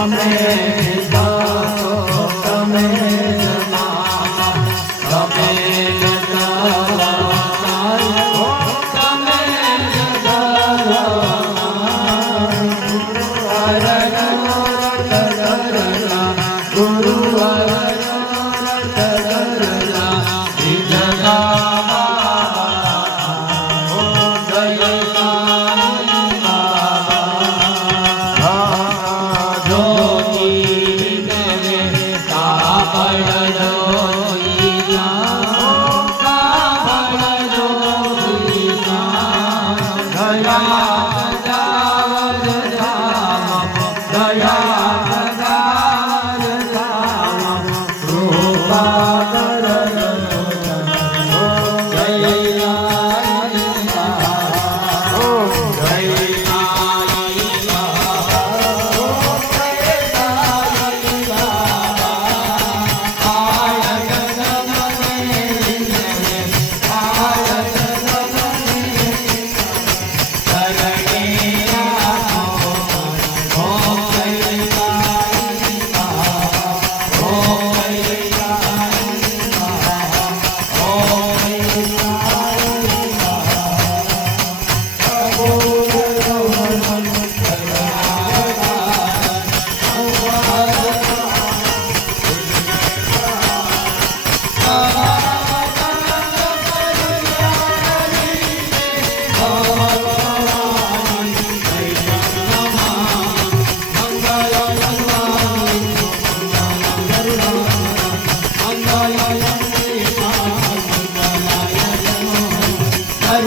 নামে।